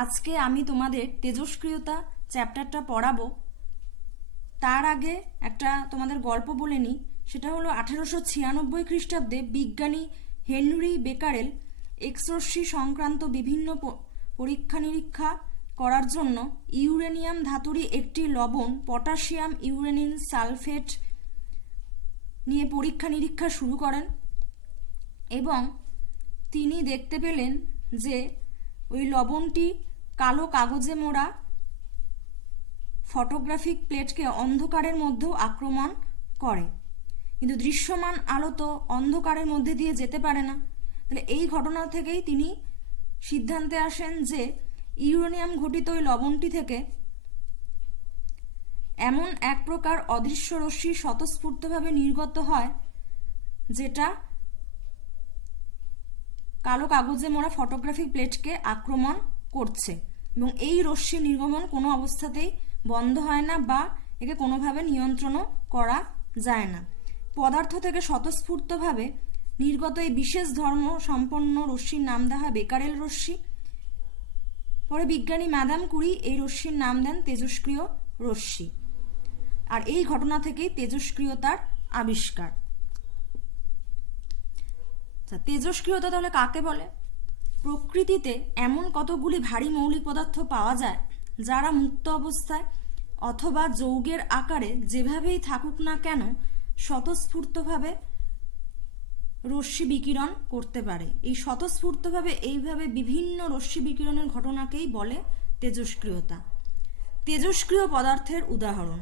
আজকে আমি তোমাদের তেজস্ক্রিয়তা চ্যাপ্টারটা পড়াবো। তার আগে একটা তোমাদের গল্প বলে নিই। সেটা হলো 1896 খ্রিস্টাব্দে বিজ্ঞানী হেনরি বেকারেল এক্স-রশ্মি সংক্রান্ত বিভিন্ন পরীক্ষা নিরীক্ষা করার জন্য ইউরেনিয়াম ধাতুরই একটি লবণ পটাশিয়াম ইউরেনিল সালফেট নিয়ে পরীক্ষা নিরীক্ষা শুরু করেন এবং তিনি দেখতে পেলেন যে ওই লবণটি কালো কাগজে মোড়া ফটোগ্রাফিক প্লেটকে অন্ধকারের মধ্যেও আক্রমণ করে, কিন্তু দৃশ্যমান আলো তো অন্ধকারের মধ্যে দিয়ে যেতে পারে না। তাহলে এই ঘটনা থেকেই তিনি সিদ্ধান্তে আসেন যে ইউরেনিয়াম ঘটিত ওই লবণটি থেকে এমন এক প্রকার অদৃশ্য রশ্মি স্বতঃস্ফূর্তভাবে নির্গত হয় যেটা কালো কাগজে মোড়া ফটোগ্রাফিক প্লেটকে আক্রমণ করছে, এবং এই রশ্মি নির্গমন কোনো অবস্থাতেই বন্ধ হয় না বা একে কোনোভাবে নিয়ন্ত্রণও করা যায় না। পদার্থ থেকে স্বতঃস্ফূর্তভাবে নির্গত এই বিশেষ ধর্ম সম্পন্ন রশ্মির নাম দেওয়া হয় বেকারেল রশ্মি। পরে বিজ্ঞানী ম্যাডাম কুরি এই রশ্মির নাম দেন তেজস্ক্রিয় রশ্মি, আর এই ঘটনা থেকেই তেজস্ক্রিয়তার আবিষ্কার। তেজস্ক্রিয়তা তাহলে কাকে বলে? প্রকৃতিতে এমন কতগুলি ভারী মৌলিক পদার্থ পাওয়া যায় যারা মুক্ত অবস্থায় অথবা যৌগের আকারে যেভাবেই থাকুক না কেন স্বতঃস্ফূর্তভাবে রশ্মি বিকিরণ করতে পারে। এই স্বতঃস্ফূর্তভাবে এইভাবে বিভিন্ন রশ্মি বিকিরণের ঘটনাকেই বলে তেজস্ক্রিয়তা। তেজস্ক্রিয় পদার্থের উদাহরণ: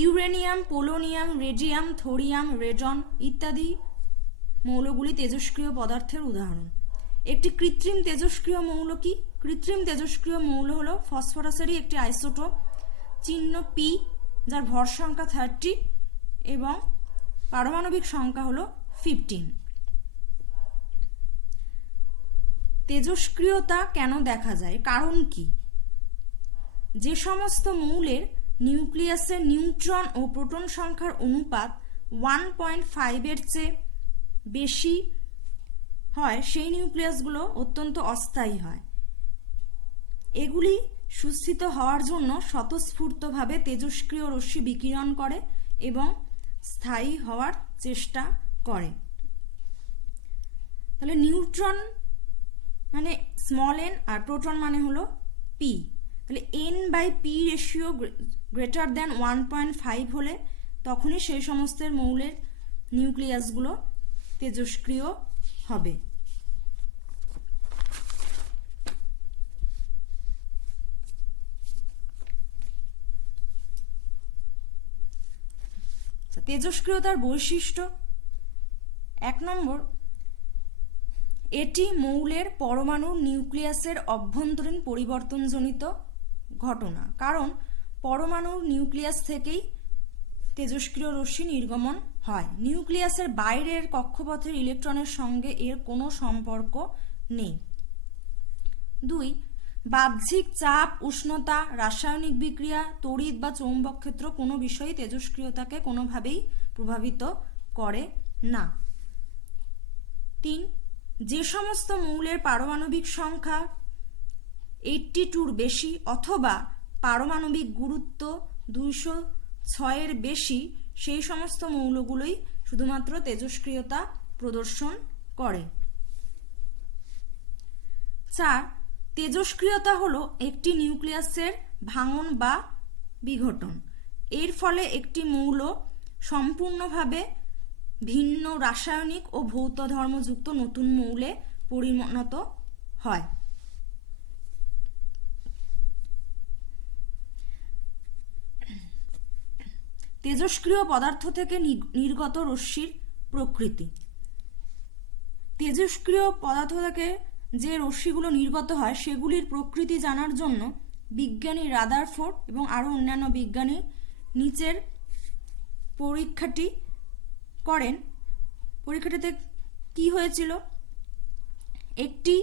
uranium, polonium, radium, thorium, radon ইত্যাদি মৌলগুলি তেজস্ক্রিয় পদার্থের উদাহরণ। একটি কৃত্রিম তেজস্ক্রিয় মৌল কি? কৃত্রিম তেজস্ক্রিয় মৌল হলো ফসফরাসেরই একটি আইসোটোপ চিহ্ন পি, যার ভর সংখ্যা 30 এবং পারমাণবিক সংখ্যা হলো 15। তেজস্ক্রিয়তা কেন দেখা যায়, কারণ কি? যে সমস্ত মৌলের নিউক্লিয়াসের নিউট্রন ও প্রোটন সংখ্যার অনুপাত 1.5 চেয়ে বেশি হয় সেই নিউক্লিয়াসগুলো অত্যন্ত অস্থায়ী হয়। এগুলি সুস্থিত হওয়ার জন্য স্বতঃস্ফূর্তভাবে তেজস্ক্রিয় রশ্মি বিকিরণ করে এবং স্থায়ী হওয়ার চেষ্টা করে। তাহলে নিউট্রন মানে স্মল এন আর প্রোটন মানে হলো পি। তাহলে n/p রেশিও গ্রেটার দেন 1.5 হলে তখনই সেই সমস্ত মৌলের নিউক্লিয়াসগুলো তেজস্ক্রিয় হবে। তেজস্ক্রিয়তার বৈশিষ্ট্য: 1 নম্বর, এটি মৌলের পরমাণুর নিউক্লিয়াসের অভ্যন্তরীণ পরিবর্তনজনিত ঘটনা, কারণ পরমাণুর নিউক্লিয়াস থেকেই তেজস্ক্রিয় রশ্মি নির্গমন হয়। নিউক্লিয়াসের বাইরের কক্ষপথের ইলেকট্রনের সঙ্গে এর কোনো সম্পর্ক নেই। 2, বাহ্যিক চাপ, উষ্ণতা, রাসায়নিক বিক্রিয়া, তড়িৎ বা চৌম্বক ক্ষেত্র কোনো বিষয়ই তেজস্ক্রিয়তাকে কোনোভাবেই প্রভাবিত করে না। 3, যে সমস্ত মৌলের পারমাণবিক সংখ্যা 82 বেশি অথবা পারমাণবিক গুরুত্ব 206 বেশি সেই সমস্ত মৌলগুলোই শুধুমাত্র তেজস্ক্রিয়তা প্রদর্শন করে। 4, তেজস্ক্রিয়তা হলো একটি নিউক্লিয়াসের ভাঙন বা বিঘটন। এর ফলে একটি মৌল সম্পূর্ণভাবে ভিন্ন রাসায়নিক ও ভৌত ধর্মযুক্ত নতুন মৌলে পরিণত হয়। তেজস্ক্রিয় পদার্থ থেকে নির্গত রশ্মির প্রকৃতি: তেজস্ক্রিয় পদার্থ থেকে যে রশ্মিগুলো নির্গত হয় সেগুলির প্রকৃতি জানার জন্য বিজ্ঞানী রাদারফোর্ড এবং আরও অন্যান্য বিজ্ঞানী নিচের পরীক্ষাটি করেন। পরীক্ষাটিতে কি হয়েছিল? একটি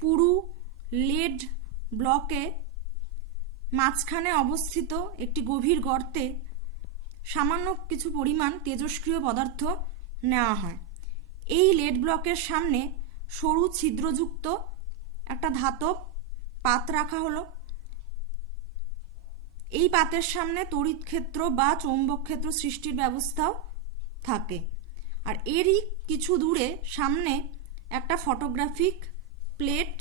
পুরু লেড ব্লকে মাঝখানে অবস্থিত একটি গভীর গর্তে সামান্য কিছু পরিমাণ তেজস্ক্রিয় পদার্থ নেওয়া হয়। এই লেড ব্লকের সামনে সরু ছিদ্রযুক্ত একটা একটা ধাতব পাত রাখা হলো। এই পাতের সামনে তড়িৎ ক্ষেত্র বা চৌম্বক ক্ষেত্র সৃষ্টির ব্যবস্থাও থাকে। আর এরই কিছু দূরে সামনে একটা ফটোগ্রাফিক প্লেট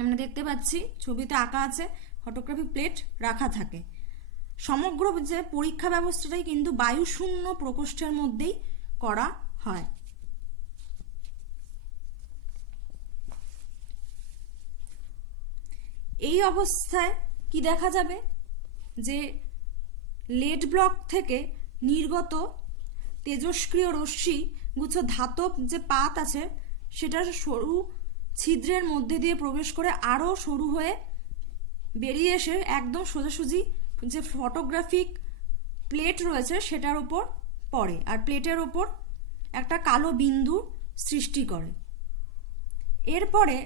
আমরা দেখতে পাচ্ছি, ছবিতে আঁকা আছে, ফটোগ্রাফিক প্লেট রাখা থাকে। সমগ্র যে পরীক্ষা ব্যবস্থাটাই কিন্তু বায়ুশূন্য প্রকোষ্ঠের মধ্যেই করা হয়। এই অবস্থায় কি দেখা যাবে, যে লেড ব্লক থেকে নির্গত তেজস্ক্রিয় রশ্মি গুচ্ছ ধাতব যে পাত আছে সেটার সরু ছিদ্রের মধ্যে দিয়ে প্রবেশ করে আরও সরু হয়ে বেরিয়ে এসে একদম সোজাসুজি যে ফটোগ্রাফিক প্লেট রয়েছে সেটার উপর পড়ে, আর প্লেটের ওপর একটা কালো বিন্দু সৃষ্টি করে। এরপরে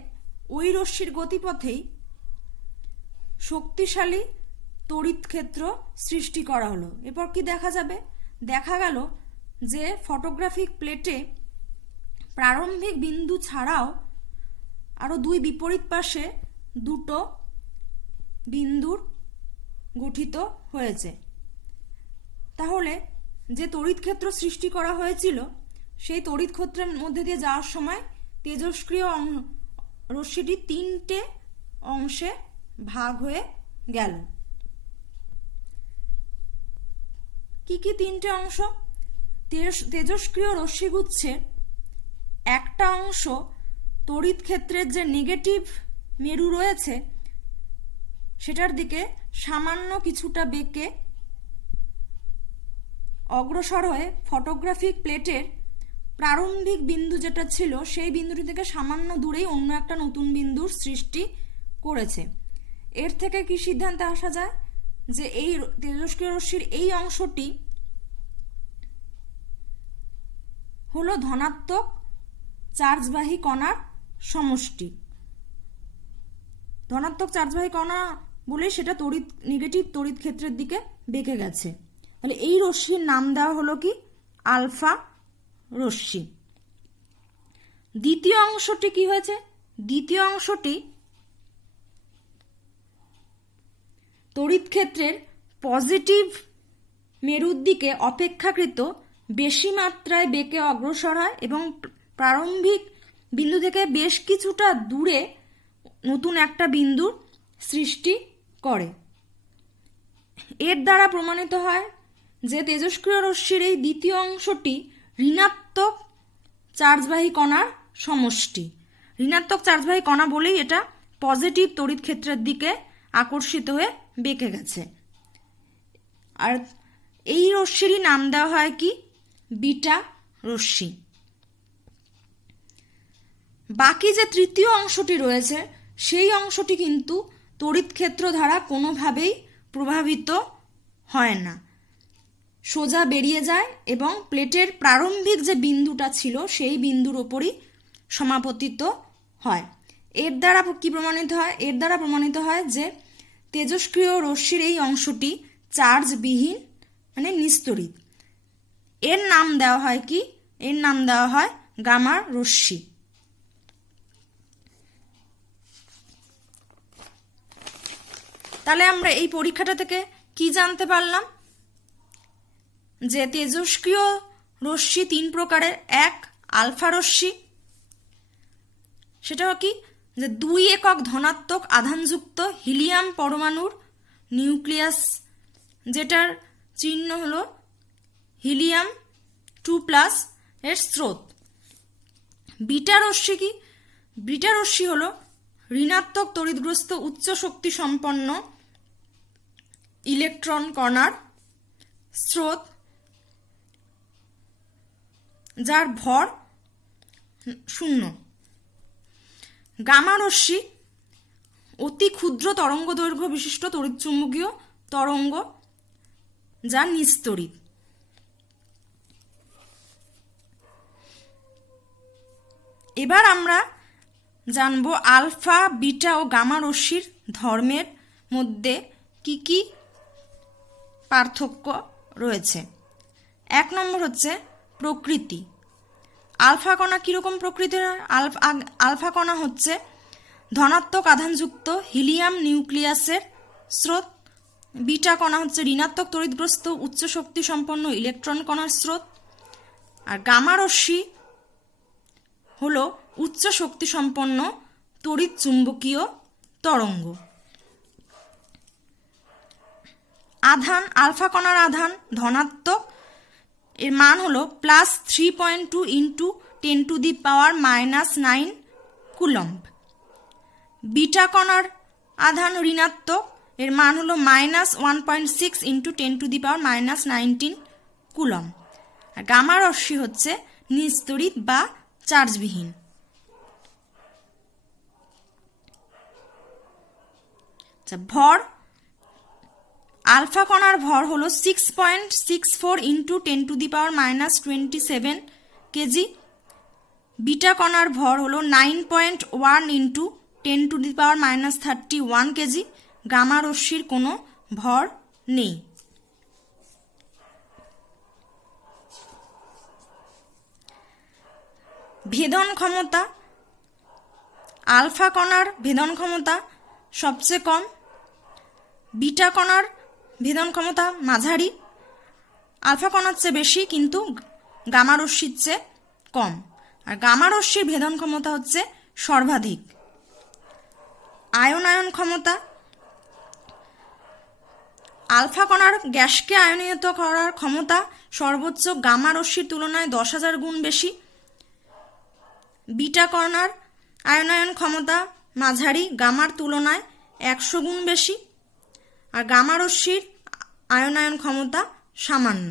ওই রশ্মির গতিপথেই শক্তিশালী তড়িৎ ক্ষেত্র সৃষ্টি করা হলো। এরপর কি দেখা যাবে, দেখা গেল যে ফটোগ্রাফিক প্লেটে প্রারম্ভিক বিন্দু ছাড়াও আরও দুই বিপরীত পাশে দুটো বিন্দুর গঠিত হয়েছে। তাহলে যে তড়িৎ ক্ষেত্র সৃষ্টি করা হয়েছিল সেই তড়িৎ ক্ষেত্রের মধ্যে দিয়ে যাওয়ার সময় তেজস্ক্রিয় রশ্মিটি তিনটে অংশে ভাগ হয়ে গেল। কি কি তিনটে অংশ? তেজস্ক্রিয় রশ্মিগুচ্ছের একটা অংশ তড়িৎ ক্ষেত্রের যে নেগেটিভ মেরু রয়েছে সেটার দিকে সামান্য কিছুটা বেঁকে অগ্রসর হয়ে ফটোগ্রাফিক প্লেটের প্রারম্ভিক বিন্দু যেটা ছিল সেই বিন্দুটি থেকে সামান্য দূরেই অন্য একটা নতুন বিন্দুর সৃষ্টি করেছে। এর থেকে কি সিদ্ধান্তে আসা যায় যে এই তেজস্ক্রিয় রশ্মির এই অংশটি হলো ধনাত্মক চার্জবাহী কণার সমষ্টি। ধনাত্মক চার্জবাহী কণা বলে সেটা নেগেটিভ তড়িৎ ক্ষেত্রের দিকে বেঁকে গেছে। তাহলে এই রশ্মির নাম দেওয়া হলো কি আলফা রশ্মি। দ্বিতীয় অংশটি কি হয়েছে? দ্বিতীয় অংশটি তড়িৎ ক্ষেত্রের পজিটিভ মেরুর দিকে অপেক্ষাকৃত বেশি মাত্রায় বেঁকে অগ্রসর হয় এবং প্রারম্ভিক বিন্দু থেকে বেশ কিছুটা দূরে নতুন একটা বিন্দুর সৃষ্টি করে। এর দ্বারা প্রমাণিত হয় যে তেজস্ক্রিয় রশ্মির এই দ্বিতীয় অংশটি ঋণাত্মক চার্জবাহী কণার সমষ্টি। ঋণাত্মক চার্জবাহী কণা বলেই এটা পজিটিভ তড়িৎ ক্ষেত্রের দিকে আকর্ষিত হয়ে বেঁকে গেছে। আর এই রশ্মিরই নাম দেওয়া হয় কি বিটা রশ্মি। বাকি যে তৃতীয় অংশটি রয়েছে সেই অংশটি কিন্তু তড়িৎ ক্ষেত্র দ্বারা কোনোভাবেই প্রভাবিত হয় না, সোজা বেরিয়ে যায় এবং প্লেটের প্রারম্ভিক যে বিন্দুটা ছিল সেই বিন্দুর ওপরই সমাপতিত হয়। এর দ্বারা কি প্রমাণিত হয়? এর দ্বারা প্রমাণিত হয় যে তেজস্ক্রিয় রশ্মির এই অংশটি চার্জবিহীন মানে নিস্তড়িত। এর নাম দেওয়া হয় কি? এর নাম দেওয়া হয় গামা রশ্মি। তাহলে আমরা এই পরীক্ষাটা থেকে কি জানতে পারলাম? যে তেজস্ক্রিয় রশ্মি তিন প্রকারের। এক, আলফা রশ্মি, সেটা কি যে 2 একক ধনাত্মক আধানযুক্ত হিলিয়াম পরমাণুর নিউক্লিয়াস, যেটার চিহ্ন হলো হিলিয়াম 2+ এর স্রোত। বিটা রশ্মি কি? বিটা রশ্মি হলো ঋণাত্মক তড়িৎগ্রস্ত উচ্চ শক্তি সম্পন্ন ইলেকট্রন কণার স্রোত, যার ভর 0। গামা রশ্মি অতি ক্ষুদ্র তরঙ্গ দৈর্ঘ্য বিশিষ্ট তড়িৎচুম্বকীয় তরঙ্গ, যা নিস্তড়িত। এবার আমরা জানব আলফা, বিটা ও গামা রশ্মির ধর্মের মধ্যে কি কি পার্থক্য রয়েছে। 1 নম্বর হচ্ছে প্রকৃতি। আলফা কণা কীরকম প্রকৃতির? আলফা কণা হচ্ছে ধনাত্মক আধানযুক্ত হিলিয়াম নিউক্লিয়াসের স্রোত। বিটা কণা হচ্ছে ঋণাত্মক তড়িৎগ্রস্ত উচ্চ শক্তি সম্পন্ন ইলেকট্রন কণার স্রোত। আর গামা রশ্মি হলো উচ্চ শক্তি সম্পন্ন তড়িৎ চুম্বকীয় তরঙ্গ। আধান, আলফা কণার আধান ধনাত্মক, এর মান হলো +3.2 × 10⁻⁻৯ কুলম্ব। বিটা কণার আধান ঋণাত্মক, এর মান হলো -1.6 × 10⁻⁻19 কুলম্ব। আর গামা রশ্মি হচ্ছে নিস্তড়িত বা চার্জবিহীন। ভর, আলফা কণার ভর হলো 6.64 × 10⁻⁻27 কেজি। বিটা কণার ভর হলো 9.1 × 10⁻⁻31 কেজি। গামা রশ্মির কোনো ভর নেই। ভেদন ক্ষমতা, আলফা কণার ভেদন ক্ষমতা সবচেয়ে কম, বিটা কণার ভেদন ক্ষমতা মাঝারি, আলফা কণার চেয়ে বেশি কিন্তু গামা রশ্মির চেয়ে কম। আর গামা রশ্মির ভেদন ক্ষমতা হচ্ছে সর্বাধিক। আয়নায়ন ক্ষমতা, আলফা কণার গ্যাসকে আয়নিত করার ক্ষমতা সর্বোচ্চ গামা রশ্মির তুলনায় 10,000 গুণ বেশি। বিটা কণার আয়নায়ন ক্ষমতা মাঝারি, গামার তুলনায় 100 গুণ বেশি। আর গামা রশ্মির আয়নায়ন ক্ষমতা সামান্য।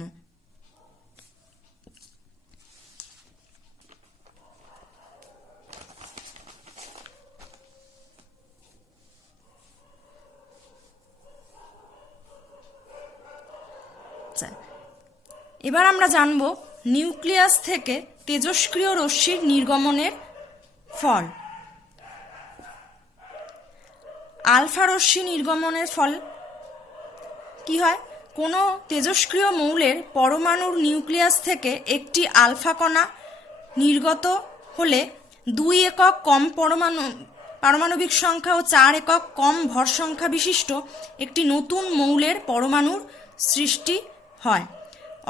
এবার আমরা জানব নিউক্লিয়াস থেকে তেজস্ক্রিয় রশ্মির নির্গমনের ফল। আলফা রশ্মি নির্গমনের ফল কি হয়? কোনো তেজস্ক্রিয় মৌলের পরমাণুর নিউক্লিয়াস থেকে একটি আলফা কণা নির্গত হলে 2 একক কম পারমাণবিক সংখ্যা ও 4 একক কম ভর সংখ্যা বিশিষ্ট একটি নতুন মৌলের পরমাণুর সৃষ্টি হয়।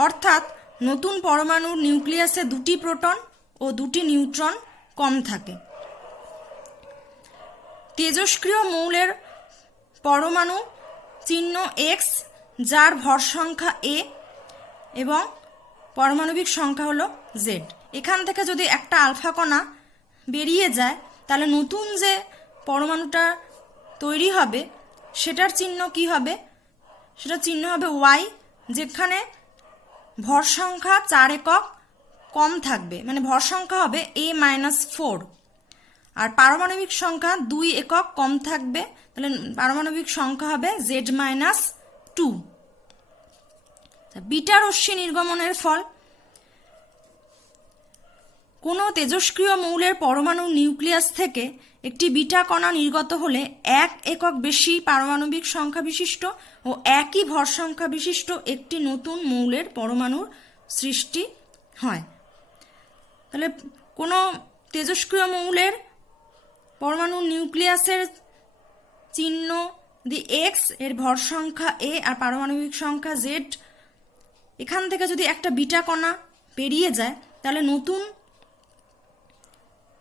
অর্থাৎ নতুন পরমাণুর নিউক্লিয়াসে 2টি প্রোটন ও 2টি নিউট্রন কম থাকে। তেজস্ক্রিয় মৌলের পরমাণু চিহ্ন X, যার ভর সংখ্যা A এবং পারমাণবিক সংখ্যা হলো Z। এখান থেকে যদি একটা আলফা কণা বেরিয়ে যায় তাহলে নতুন যে পরমাণুটা তৈরি হবে সেটার চিহ্ন কি হবে? সেটা চিহ্ন হবে Y, যেখানে ভর সংখ্যা 4 একক কম থাকবে, মানে ভর সংখ্যা হবে A-4। আর পারমাণবিক সংখ্যা 2 একক কম থাকবে, তাহলে পারমাণবিক সংখ্যা হবে Z-2। বিটা রশ্মি নির্গমনের ফল, কোনো তেজস্ক্রিয় মৌলের পরমাণু নিউক্লিয়াস থেকে একটি বিটা কণা নির্গত হলে 1 একক বেশি পারমাণবিক সংখ্যা বিশিষ্ট ও একই ভর সংখ্যা বিশিষ্ট একটি নতুন মৌলের পরমাণুর সৃষ্টি হয়। তাহলে কোনো তেজস্ক্রিয় মৌলের পরমাণু নিউক্লিয়াসের চিহ্ন দি X, এর ভর সংখ্যা A আর পারমাণবিক সংখ্যা Z, এখান থেকে যদি একটা বিটা কণা বেরিয়ে যায় তাহলে নতুন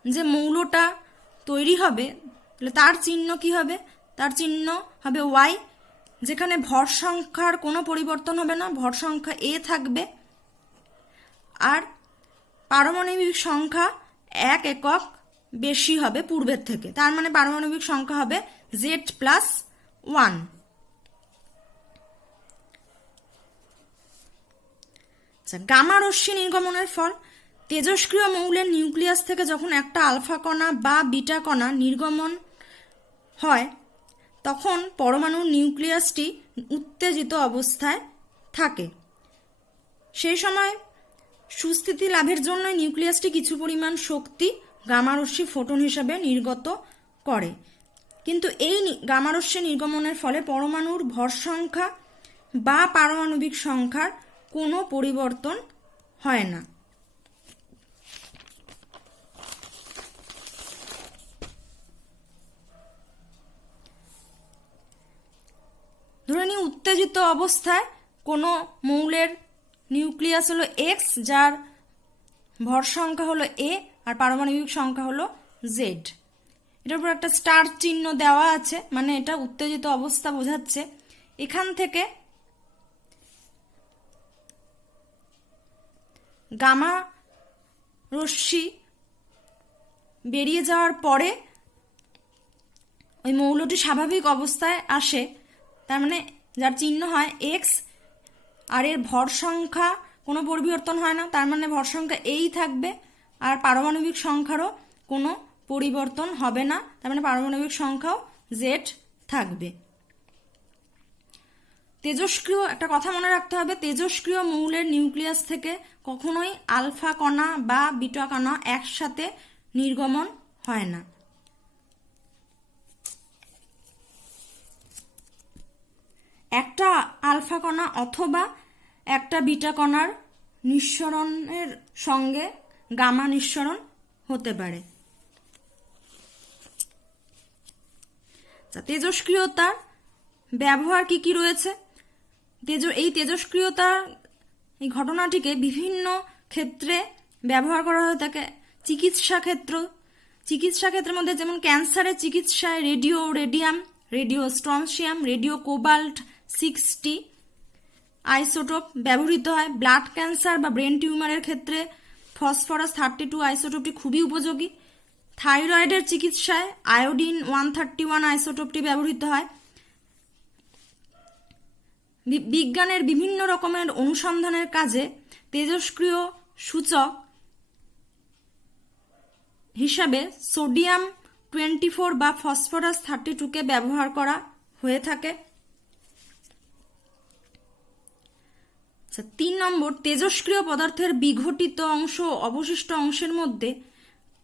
যে মৌলটা তৈরি হবে তাহলে তার চিহ্ন কি হবে? তার চিহ্ন হবে Y, যেখানে ভর সংখ্যার কোনো পরিবর্তন হবে না, ভর সংখ্যা A থাকবে আর পারমাণবিক সংখ্যা 1 একক বেশি হবে পূর্বের থেকে, তার মানে পারমাণবিক সংখ্যা হবে Z+1। গামা রশ্মি নির্গমনের ফল, তেজস্ক্রিয় মৌলের নিউক্লিয়াস থেকে যখন একটা আলফা কণা বা বিটা কণা নির্গমন হয় তখন পরমাণুর নিউক্লিয়াসটি উত্তেজিত অবস্থায় থাকে। সেই সময় সুস্থিতি লাভের জন্য নিউক্লিয়াসটি কিছু পরিমাণ শক্তি গামা রশ্মি ফোটন হিসাবে নির্গত করে। কিন্তু এই গামা রশ্মি নির্গমনের ফলে পরমাণুর ভর সংখ্যা বা পারমাণবিক সংখ্যার কোনো পরিবর্তন হয় না। উত্তেজিত অবস্থায় কোনো মৌলের নিউক্লিয়াস হলো এক্স, যার ভর সংখ্যা হলো এ আর পারমাণবিক সংখ্যা হলো জেড। এটার উপর একটা স্টার চিহ্ন দেওয়া আছে, মানে এটা উত্তেজিত অবস্থা বোঝাচ্ছে। এখান থেকে গামা রশ্মি বেরিয়ে যাওয়ার পরে ওই মৌলটি স্বাভাবিক অবস্থায় আসে, তার মানে যার চিহ্ন হয় এক্স, আর এর ভর সংখ্যা কোনো পরিবর্তন হয় না, তার মানে ভর সংখ্যা এই থাকবে, আর পারমাণবিক সংখ্যারও কোনো পরিবর্তন হবে না, তার মানে পারমাণবিক সংখ্যাও জেড থাকবে। তেজস্ক্রিয়, একটা কথা মনে রাখতে হবে, তেজস্ক্রিয় মৌলের নিউক্লিয়াস থেকে কখনোই আলফা কণা বা বিটা কণা একসাথে নির্গমন হয় না। একটা আলফা কণা অথবা একটা বিটা কণার নিঃসরণের সঙ্গে গামা নিঃসরণ হতে পারে। তেজস্ক্রিয়তার ব্যবহার কি কি রয়েছে? এই তেজস্ক্রিয়তার এই ঘটনাটিকে বিভিন্ন ক্ষেত্রে ব্যবহার করা হয়ে থাকে। চিকিৎসা ক্ষেত্রের মধ্যে যেমন ক্যান্সারের চিকিৎসায় radium, radio strontium, radio cobalt 60 isotope ব্যবহৃত হয়। ব্লাড ক্যান্সার বা ব্রেন টিউমারের ক্ষেত্রে ফসফরাস 32 আইসোটোপটি খুবই উপযোগী। থাইরয়েডের চিকিৎসায় আয়োডিন 131 আইসোটোপটি ব্যবহৃত হয়। বিজ্ঞানের বিভিন্ন রকমের অনুসন্ধানের কাজে তেজস্ক্রিয় সূচক হিসাবে সোডিয়াম 24 বা ফসফরাস 32কে ব্যবহার করা হয়ে থাকে। 3 নম্বর, তেজস্ক্রিয় পদার্থের বিঘটিত অংশ ও অবশিষ্ট অংশের মধ্যে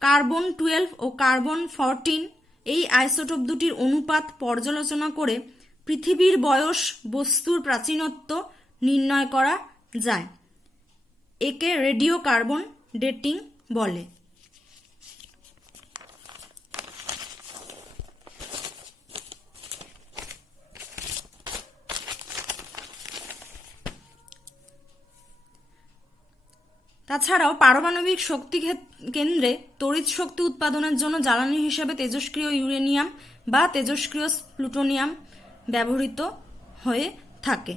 কার্বন 12 ও কার্বন 14 এই আইসোটোপ দুটির অনুপাত পর্যালোচনা করে পৃথিবীর বয়স, বস্তুর প্রাচীনত্ব নির্ণয় করা যায়। একে রেডিও কার্বন ডেটিং বলে। তাছাড়াও পারমাণবিক শক্তি কেন্দ্রে তড়িৎ শক্তি উৎপাদনের জন্য জ্বালানি হিসেবে তেজস্ক্রিয় ইউরেনিয়াম বা তেজস্ক্রিয় প্লুটোনিয়াম ব্যবহৃত হয়ে থাকে।